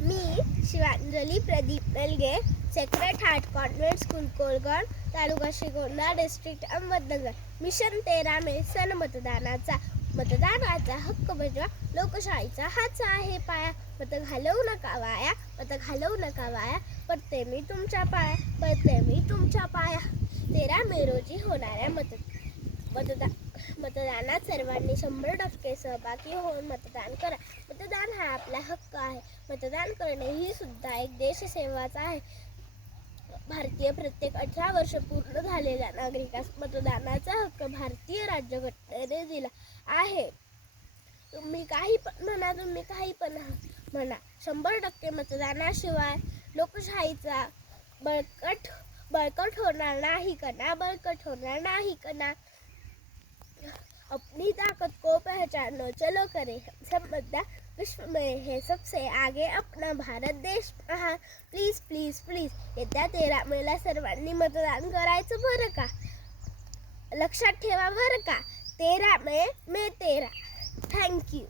मी Shivanjali Pradeep मेलगे, secret heart convent school कोलगड, तालुका Shrigonda, district Ahmednagar. Mission 13 मे सन मतदानाचा हक्क बजावा, लोकशाहीचा हाच आहे पाया. मत घालवू नका वाया, पडते मी तुमच्या पाया. 13 मे रोजी होणाऱ्या मतदानात सर्वांनी 100% सहभागी होऊन मतदान करा. मतदान हा आपला हक्क आहे. मतदान करणे ही सुद्धा एक देशसेवाच आहे. भारतीय प्रत्येक 18 वर्ष पूर्ण झालेल्या नागरिकास मतदानाचा हक्क भारतीय राज्यघटनेने दिला आहे. तुम्ही काही पण म्हणा, 100% मतदानाशिवाय लोकशाहीचा बळकट होणार नाही कना. अपनी ताकत को पहचानो, चलो करें सब मतदान, विश्व में है सबसे आगे अपना भारत देश महान. प्लीज येत्या 13 मेला सर्वांनी मतदान करायचं बरं का. लक्षात ठेवा बरं का. 13 मे 13. थँक्यू.